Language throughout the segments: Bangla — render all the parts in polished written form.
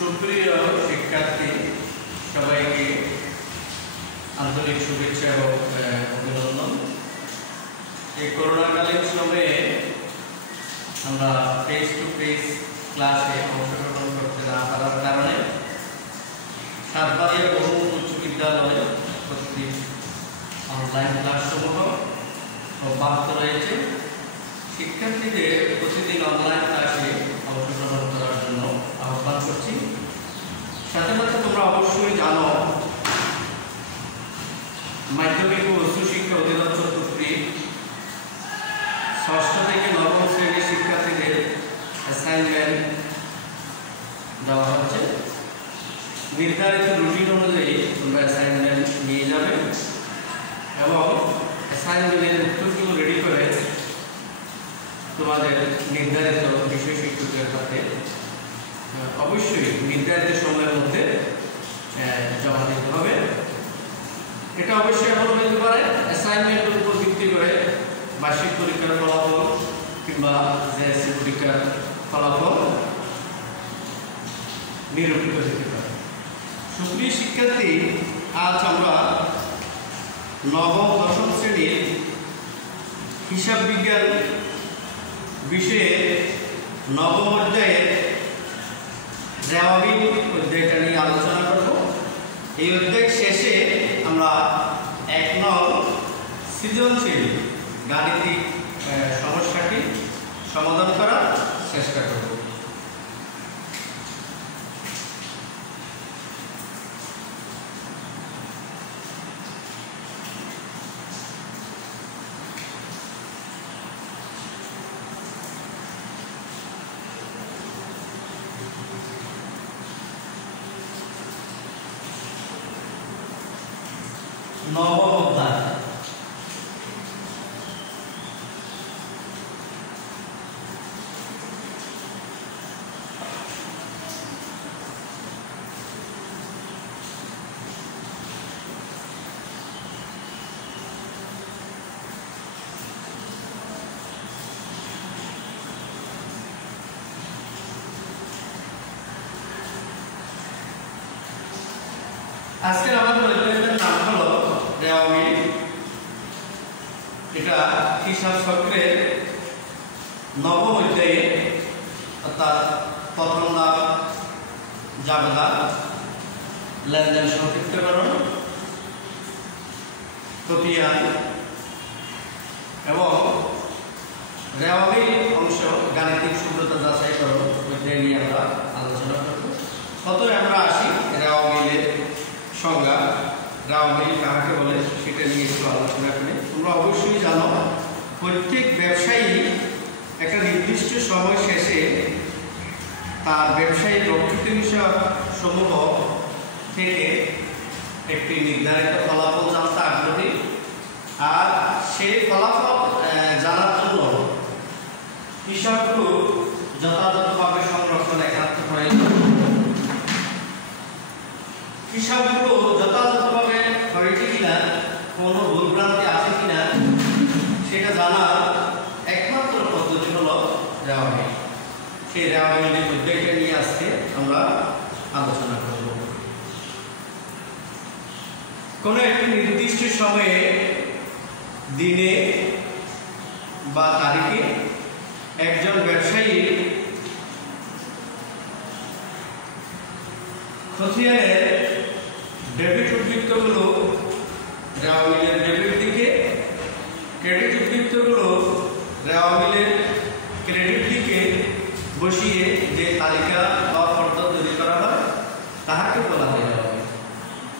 সুপ্রিয় শিক্ষার্থী সবাইকে আন্তরিক শুভেচ্ছা এবং অভিনন্দন। এই করোনাকালীন সময়ে আমরা ফেস টু ফেস ক্লাসে অংশগ্রহণ করতে না পারার কারণে সাতবাড়িয়া বহু উচ্চ বিদ্যালয়ে কর্তৃক অনলাইন ক্লাসসমূহ অব্যাহত রয়েছে। শিক্ষার্থীদের প্রতিদিন অনলাইন ক্লাসে অংশগ্রহণ করার জন্য আহ্বান করছি। সাথে সাথে তোমরা অবশ্যই জানো মাধ্যমিক ও উচ্চশিক্ষা অধিদপ্তর কর্তৃক ষষ্ঠ থেকে নবম শ্রেণীর শিক্ষার্থীদের অ্যাসাইনমেন্ট দেওয়া হচ্ছে। নির্ধারিত রুটিন অনুযায়ী তোমরা অ্যাসাইনমেন্ট নিয়ে যাবে এবং অ্যাসাইনমেন্টের উত্তরগুলো রেডি করে তোমাদের নির্ধারিত বিষয় শিক্ষকের হাতে অবশ্যই নির্ধারিত সময়ের মধ্যে জমা দিতে হবে। এটা অবশ্যই এমন হতে পারে অ্যাসাইনমেন্টের উপর ভিত্তি করে বার্ষিক পরীক্ষার ফলাফল কিংবা জেএসসি পরীক্ষার ফলাফল নিরূপিত হতে পারে। সুপ্রিয় শিক্ষার্থী, আজ আমরা নবম দশম শ্রেণীর হিসাব বিজ্ঞান বিষয়ে নবম অধ্যায়ের জ্যামিতি অধ্যায়টা নিয়ে আলোচনা করব। এই অধ্যায় শেষে আমরা ১ নং সৃজনশীল গাণিতিক সমস্যাটি সমাধান করার চেষ্টা করব। নবম অধ্যায় আজকের আমাদের অধ্যায়ের নাম হলো জ্যামিতি। এটা হিসাব চক্রের নবম অধ্যায়ে, অর্থাৎ প্রথম ধাপ জাবেদা, লেনদেন সংক্ষিপ্তকরণ, খতিয়ান এবং জ্যামিতি অংশ গাণিতিক শুদ্ধতা যাচাইকরণ অধ্যায় নিয়ে আমরা আলোচনা করব। প্রথমে আমরা আসি জ্যামিতির সংজ্ঞা, জ্যামিতি কাকে বলে সেটা নিয়ে একটু আলোচনা করি। তোমরা অবশ্যই জানো প্রত্যেক ব্যবসায়ী একটা নির্দিষ্ট সময় শেষে তার ব্যবসায়িক প্রকৃতি বিষয় সমূহ থেকে একটি নির্ধারিত ফলাফল জানতে আগ্রহী, আর সেই ফলাফল জানার জন্য হিসাবগুলো যথাযথভাবে সংরক্ষণ একান্ত প্রয়োজন। হিসাবগুলো যথাযথভাবে হয়েছে কিনা, কোনো ভুলভ্রান্তি আছে কিনা সেটা জানার একমাত্র পদ্ধতি হলো জ্যামিতি। সেই জ্যামিতির অধ্যায়টা নিয়ে আজকে আমরা আলোচনা করব। কোনো একটি নির্দিষ্ট সময়ে দিনে বা তারিখে একজন ব্যবসায়ী খতিয়ানের ডেবিট উদ্বৃত্তগুলো জ্যামিতির ডেবিট দিকে, ক্রেডিট উদ্বৃত্তগুলো জ্যামিতির ক্রেডিট দিকে বসিয়ে যে তালিকা বা ফর্দ তৈরি করা হয় তাহাকে বলা হয় জ্যামিতি।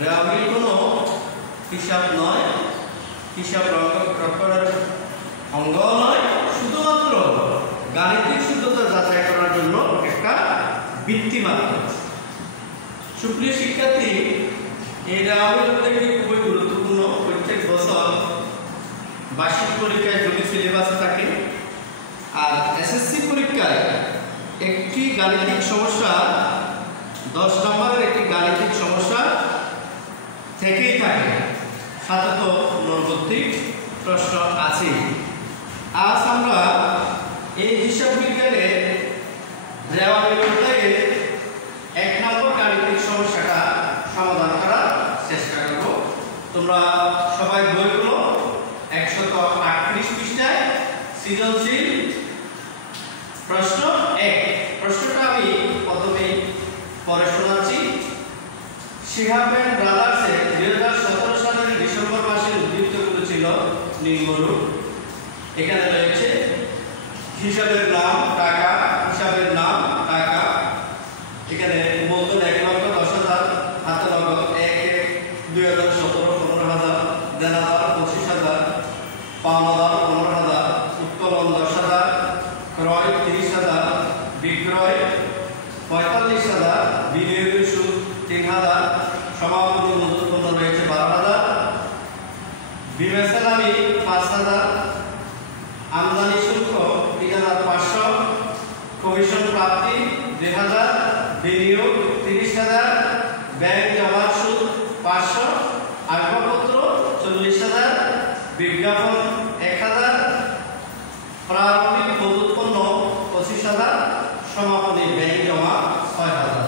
জ্যামিতি কোনো হিসাব নয়, হিসাব রক্ষণের অঙ্গ নয়, শুধুমাত্র গাণিতিক শুদ্ধতা যাচাই করার জন্য একটা ভিত্তি মাত্র। সুপ্রিয় শিক্ষার্থী, এই জ্যামিতি খুবই গুরুত্বপূর্ণ। প্রত্যেক বছর বার্ষিক পরীক্ষায় যদি সিলেবাস থাকে আর এসএসসি পরীক্ষায় একটি গাণিতিক সমস্যা 10 নম্বরের একটি গাণিতিক সমস্যা থেকেই থাকে, সাথে তো নৈর্ব্যক্তিক প্রশ্ন আছে। আজ আমরা এই হিসাব বিজ্ঞানে জ্যামিতি সমস্যাটা সমাধান করার চেষ্টা করব। তোমরা সবাই বইগুলো 138 পৃষ্ঠায় সৃজনশীল প্রশ্ন 1। প্রশ্নটা আমি প্রথমে পড়ে শোনাচ্ছি। শিহাব এন্ড ব্রাদার্সের 2017 সালের ডিসেম্বর মাসের উদ্বৃত্তগুলো ছিল নিম্নরূপ। এখানে রয়েছে হিসাবের নাম টাকা, হিসাবের নাম টাকা। এখানে মূলধন 1,10,000, হাতে নগদ 1/1/2017 15,000, দেনাদার 25,000, পাওনাদার 15,000, উত্তোলন 10,000, ক্রয় 30,000, বিক্রয় 45,000, বিনিয়োগের সুদ 3,000, সমাপনী মজুত পণ্য রয়েছে 12,000, বিবেচনামি 5,000, আমদানি শুল্ক 3,500, কমিশন প্রাপ্তি 2,000, বিনিয়োগ 30,000, ব্যাংক জমার সুদ 500, আসবাবপত্র 40,000, বিজ্ঞাপন 1,000, প্রারম্ভিক মজুত পণ্য 25,000, সমাপনী ব্যাংক জমা 6,000।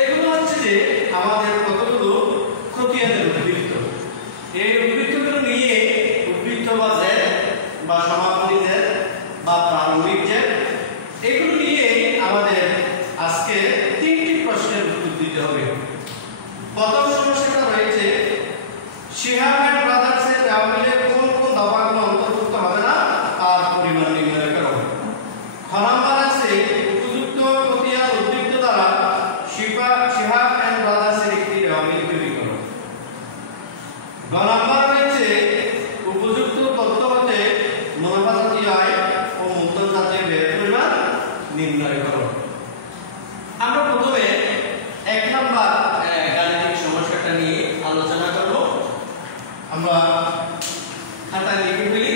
এগুলো হচ্ছে যে আমাদের কতগুলো খতিয়ানের উদ্বৃত্ত। এই উদ্বৃত্তগুলো নিয়ে উদ্বৃত্ত বা জেড বা সমাপনী জেড বা প্রারম্ভিক জেড, এগুলো নিয়ে আমাদের আজকে 3টি প্রশ্নের উত্তর দিতে হবে। প্রথম সমস্যাটা রয়েছে শিহাব এন্ড ব্রাদার্সের রেওয়ামিলের কোন কোন দফাগুলো অন্তর্ভুক্ত হবে না তার পরিমাণ নির্ণয় করো। খ নাম্বার আছে উপযুক্ত খতিয়ান উদ্বৃত্ত দ্বারা শিহাব এন্ড ব্রাদার্সের একটি রেওয়ামিল তৈরি করো। গ নাম্বার রয়েছে উপযুক্ত তথ্য হতে মুনাফা জাতীয় আয় ও মূলধন জাতীয় ব্যয়ের পরিমাণ নির্ণয় করো। আমরা প্রথমে 1 নাম্বার গাণিতিক সমস্যাটা নিয়ে আলোচনা করব। আমরা খাতায় লিখে ফেলি।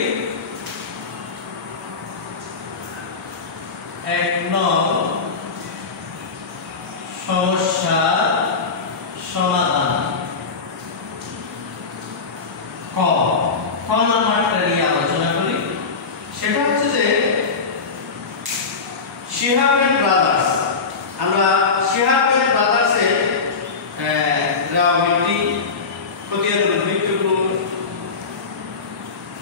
1 নং সমস্যা সমাধান। ক নাম্বারটা নিয়ে আলোচনা করি। সেটা হচ্ছে যে শিহাব এন্ড ব্রাদার্স, আমরা শিহাব এন্ড ব্রাদার্সের রেওয়ামিলটি খতিয়ানের উদ্বৃত্তগুলো,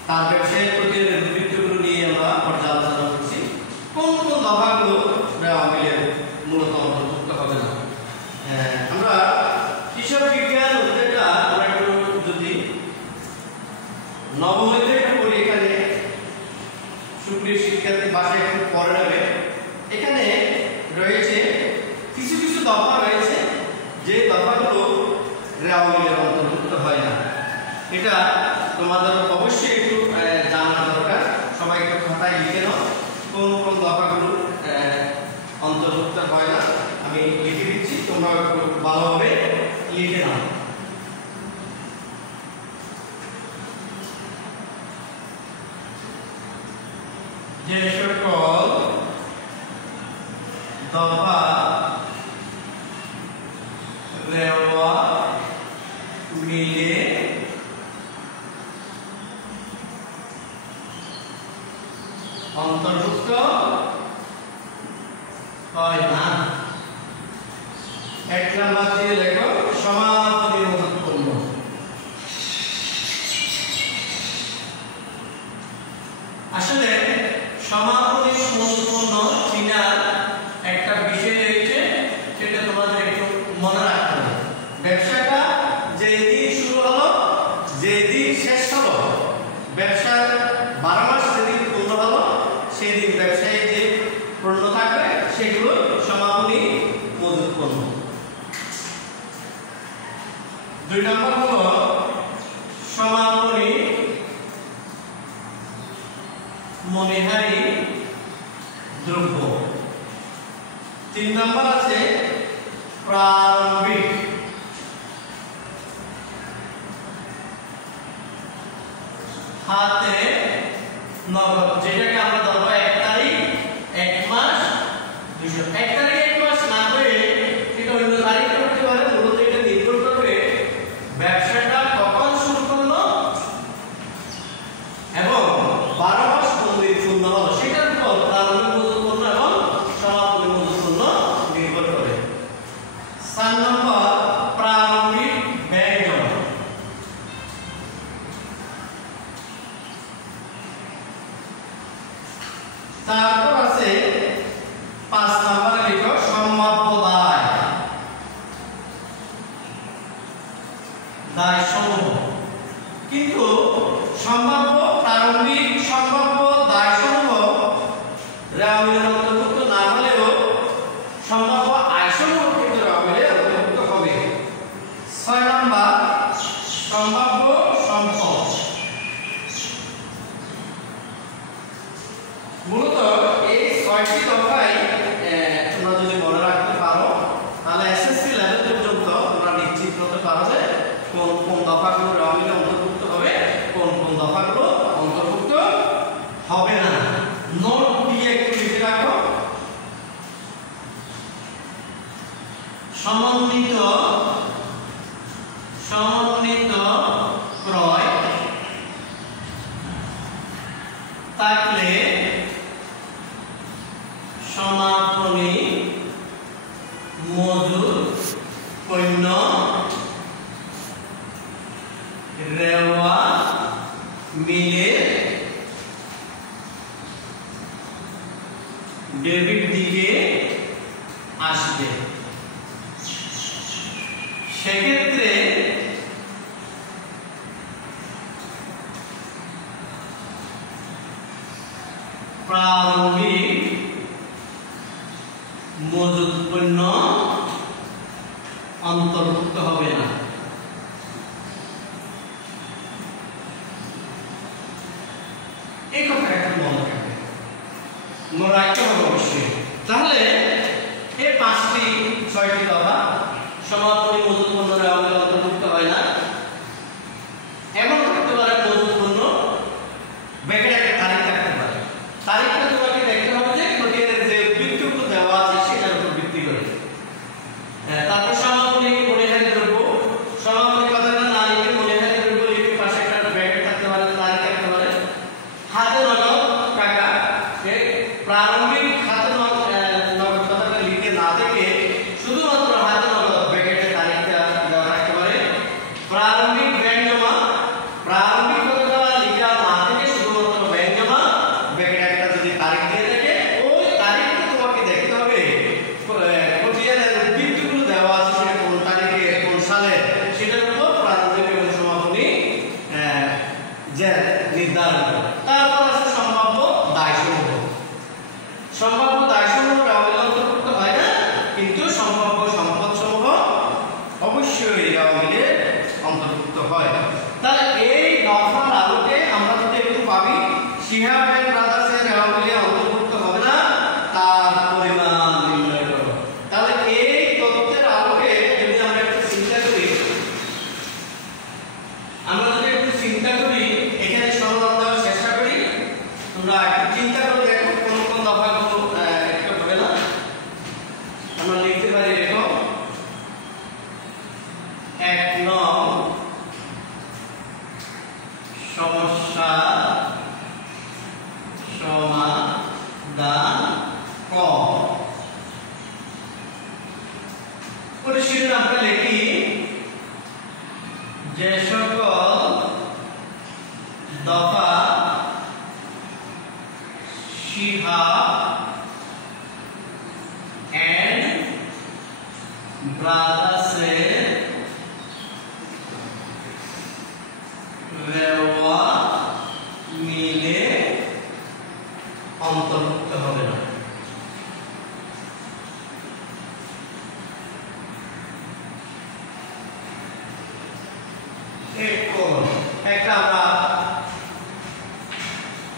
তার ব্যবসায়িক খতিয়ানের উদ্বৃত্তগুলো নিয়ে আমরা পর্যালোচনা করছি। কোন কোন দফাগুলো রেওয়ামিলের মূলত অন্তর্ভুক্ত হবে না। আমরা হিসাব বিজ্ঞান উদ্যোগটা আমরা একটু যদি নবম অধ্যায়টা পড়ি, এখানে সুপ্রিয় শিক্ষার্থী বাসায় একটু পড়ে নেবে। এখানে রয়েছে কিছু কিছু দফা রয়েছে যে দফাগুলো রেওয়ামিলের অন্তর্ভুক্ত হয় না। এটা তোমাদের অবশ্যই একটু জানা দরকার। সবাই একটু খাতায় লিখে নাও কোন কোন দফাগুলো অন্তর্ভুক্ত হয় না। আমি লিখে দিচ্ছি, তোমরা একটু ভালোভাবে লিখে নাও। যে সকল দফা রেওয়ামিলে অন্তর্ভুক্ত হয় না। 1 নাম্বার দিয়ে লেখো সমাপনী মজুত পণ্য। আসলে সমাপনী মজুত পণ্য চিনার একটা বিষয় রয়েছে, সেটা তোমাদের একটু মনে রাখতে হবে। ব্যবসাটা যেদিন শুরু হলো যেদিন শেষ হলো, ব্যবসার 12 মাস যেদিন পূর্ণ হলো সেদিন ব্যবসায়ী যে পণ্য থাকবে সেগুলো সমাপনী মজুত পণ্য। 2 নম্বর হলো সমাপনী মনিহারি দ্রব্য। 3 নম্বর আছে প্রারম্ভিক হাতে নগদ, যেটাকে আমরা ধরবো 1 তারিখ 1 মাস 200। 1 তারিখ 1 মাস না হয়ে এটা অন্য তারিখে হতে পারে। মূলত এটা নির্ভর করবে ব্যবসাটা কখন শুরু করলো এবং 12 মাস কোন দিন পূর্ণ হলো সেটার উপর প্রারম্ভিক মজুত পণ্য এবং সমাপনী মজুত পণ্য নির্ভর করে। 4 নম্বর তারপর আছে 5 নম্বরে লিখো সম্ভাব্য দায়। দায় সমূহ, কিন্তু সম্ভাব্য প্রারম্ভিক সম্ভাব্য দায় সমূহ রেওয়ামিলের অন্তর্ভুক্ত না হলেও সম্ভাব্য আয় সমূহ কিন্তু রেওয়ামিলের অন্তর্ভুক্ত হবে। 6 নম্বর সম্ভাব্য সম্পদ। মূলত এই 6টি দফায় তোমরা যদি মনে রাখতে পারো তাহলে এসএসসি লেভেল পর্যন্ত তোমরা নিশ্চিত হতে পারবে কোন কোন দফাগুলো রেওয়ামিলে অন্তর্ভুক্ত হবে, কোন কোন দফাগুলো অন্তর্ভুক্ত হবে না। নোট দিয়ে একটু লিখে রাখো। সমন্বিত ক্রয় থাকলে সমাপনী মজুদ পণ্য রেওয়া মিলে ডেবিট দিকে আসবে। সেক্ষেত্রে প্রারম্ভিক মজুদ পণ্য অন্তর্ভুক্ত হবে না। এই কথা একটু মনে রাখবে, মনে রাখতে হবে অবশ্যই। তাহলে এই 5টি 6টি দফা সমাপনী মজুদ পণ্য রেওয়ামিলে অন্তর্ভুক্ত হয় না। এমন থাকতে পারে মজুদ পণ্য ব্যাকের একটা তারিখ থাকতে পারে, তারিখটা তোমাকে দেখতে হবে যে খতিয়ানের যে বিজ্ঞপ্তি দেওয়া আছে সেটার উপর ভিত্তি করে। তারপর সমাপনী মূল্যহারি দ্রব্য, সমাপনী কথাটা না লিখে মূল্যহারি দ্রব্য লিখে পাশে একটা ব্র্যাকেট থাকতে পারে, তারিখ থাকতে পারে। হাতে নগদ টাকা, প্রারম্ভিক হাতে নগদ কথাটা লিখে না থেকে শুধুমাত্র হাতে নগদ ব্র্যাকেটে তারিখটা দেওয়া থাকতে পারে। প্রারম্ভিক ব্যাংক জমা, প্রারম্ভিক কথাটা লিখা না থেকে শুধুমাত্র ব্যাংক জমা ব্র্যাকেটে একটা যদি তারিখ দিয়ে থাকে ওই তারিখটা তোমাকে দেখতে হবে খতিয়ানের বিজ্ঞপ্তিগুলো দেওয়া আছে সেটা কোন তারিখে কোন সালে সেটার উপর প্রারম্ভিক এবং সমাপনী যে নির্ধারণ করে। তারপর আছে সম্ভাব্য দায়সমূহ। সম্ভাব্য দায়সমূহ রেওয়ামিলে অন্তর্ভুক্ত হয় না, কিন্তু সম্ভাব্য সম্পদ সমূহ অবশ্যই রেওয়ামিলে অন্তর্ভুক্ত হয়। তাহলে এই দফার আলোকে আমরা যদি একটু ভাবি শিহাব এন্ড ব্রাদার্সের রেওয়ামিলে অন্তর্ভুক্ত হবে না, তার পরিমাণ নির্ণয় করো। তাহলে এই তথ্যের আলোকে যদি আমরা একটু চিন্তা করি, এখানে সমাধান দেওয়ার চেষ্টা করি। তোমরা একটু চিন্তা করে দেখো কোন কোন দফাগুলো একটু হবে না। আমরা লিখতে পারি দেখো 1 নং সমস্যা সমাধান ক। পরিশীলন আমরা লিখি যে সকল দফা শিহাব এন্ড ব্রাদার্সের রেওয়ামিলে অন্তর্ভুক্ত হবে না। একটা আমরা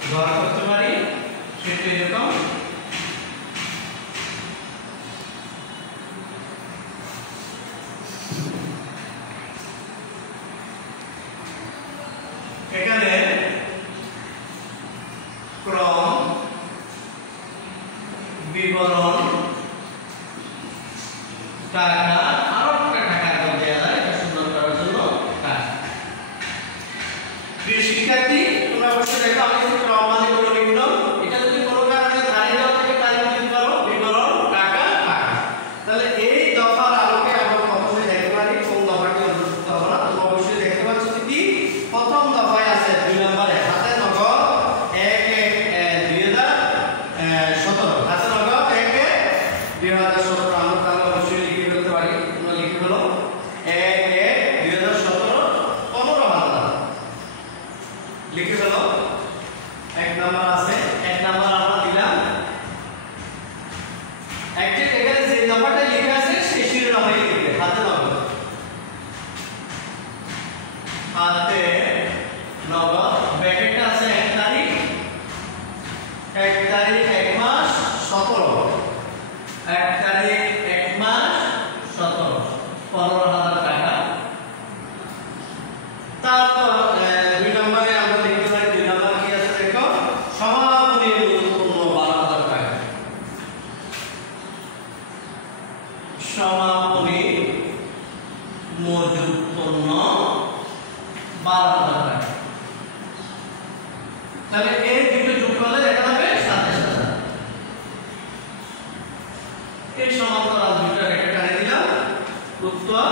ধরা করতে পারি সেটা এরকম এখানে ক্রম বিবরণ টাকা আরো একটা টাকা দেওয়া যায় এটা সুন্দর করার জন্য টাকা। প্রিয় শিক্ষার্থী তোমরা অবশ্যই দেখো আমি একটু ক্রম মানে করে লিখলাম। এটা যদি কোনো কারণে ধারে দেওয়া থাকে তাহলে লিখতে পারো বিবরণ টাকা টাকা। তাহলে এই দফার আলোকে আমরা প্রথমে দেখতে পারি কোন দফাটি অন্তর্ভুক্ত হবে না। তোমরা অবশ্যই দেখতে পাচ্ছ কি প্রথম দফায় আছে 2 নম্বরে হাতে নগদ 1/1/2000 লিখে ফেলো। 1 নাম্বার আছে, 1 নাম্বার আমরা দিলাম। একটা এখানে যে নাম্বারটা লেখা আছে সেই শিরোনামে লিখবে, হাতে নগদ। হাতে নগদ ব্র্যাকেটটা আছে 1 তারিখ, 1 তারিখ 1 মাস 17, 1 তারিখ 1 মাস 17, 15,000 টাকা। তারপর 2 নম্বরে আমরা লিখতে পারি, 2 নম্বর কি আছে দেখো, সমাপনী মূল্য 12,000 টাকা। সমাপনী মজুদ পণ্য 12,000 টাকা। তাহলে এই দুটো যোগ করলে দেখা যাবে 27,000। এই সমান্তরাল দুটো রেখা টানে দিলাম। উত্তর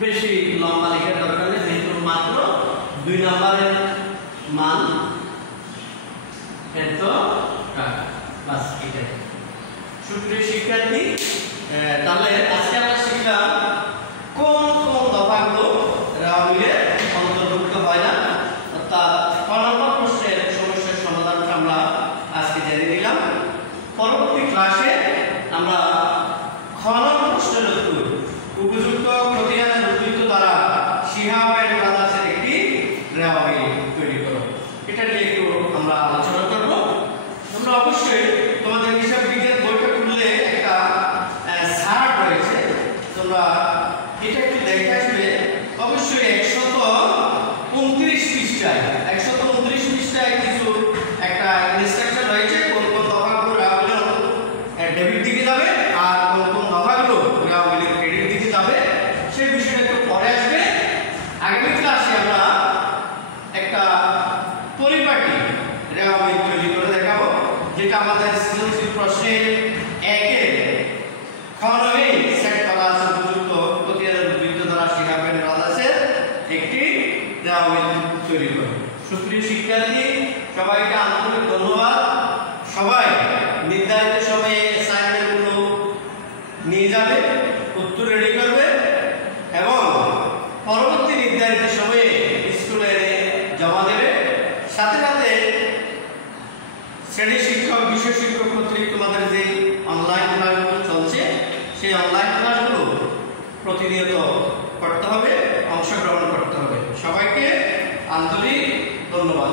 বেশি লম্বা লেখার দরকার নেই, যেহেতু মাত্র 2 নম্বরের মান এত টাকা। বাস এটাই। সুপ্রিয় শিক্ষার্থী, তাহলে আজকে আমরা শিখলাম কোন কোন দফাগুলো রাওয়ামিলের অন্তর্ভুক্ত হয় না, অর্থাৎ ক নম্বর প্রশ্নের সমস্যার সমাধানটা আমরা আজকে জেনে নিলাম। পরবর্তী ক্লাসে আমরা খ নম্বর প্রশ্নের উত্তর, উপযুক্ত খতিয়ানের উদ্বৃত্ত দ্বারা শিহাব এন্ড ব্রাদার্সের একটি রাওয়ামিল তৈরি করো, এটা নিয়ে একটু আমরা আলোচনা করব। তোমরা অবশ্যই তোমাদের হিসাব বিজ্ঞান বইটা খুললে একটা চার্ট রয়েছে, তোমরা এটা একটু দেখে আসবে। অবশ্যই 129 পৃষ্ঠায় 129 পৃষ্ঠায় কিছু একটা ইনস্ট্রাকশন রয়েছে, কোন কোন দফাগুলো রাওয়ামিলের ডেবিট দিকে যাবে আর কোন কোন দফাগুলো রাওয়ামিলের ক্রেডিট দিকে যাবে, সেই বিষয়টা একটু পরে আসবে। আগামী ক্লাসে আমরা একটা পরিপাটি রাওয়ামিল তৈরি করে দেখাবো, যেটা আমাদের সৃজনশীল প্রশ্নের 1-এর খননে সেট করা আছে। উপযুক্ত খতিয়ানের উদ্বৃত্ত দ্বারা শিহাব এন্ড ব্রাদার্সের একটি রাওয়ামিল তৈরি করো। সুপ্রিয় শিক্ষার্থী, সবাইকে আন্তরিক ধন্যবাদ। সবাই নির্ধারিত সময়ে অ্যাসাইনমেন্টগুলো নিয়ে যাবে, উত্তর রেডি করবে এবং পরবর্তী নির্ধারিত সময়ে স্কুলে জমা দেবে। সাথে সাথে শ্রেণী শিক্ষক, বিষয় শিক্ষক কর্তৃক তোমাদের যে অনলাইন ক্লাসগুলো চলছে, সেই অনলাইন ক্লাসগুলো প্রতিনিয়ত করতে হবে, অংশগ্রহণ করতে হবে। সবাইকে আন্তরিক ধন্যবাদ।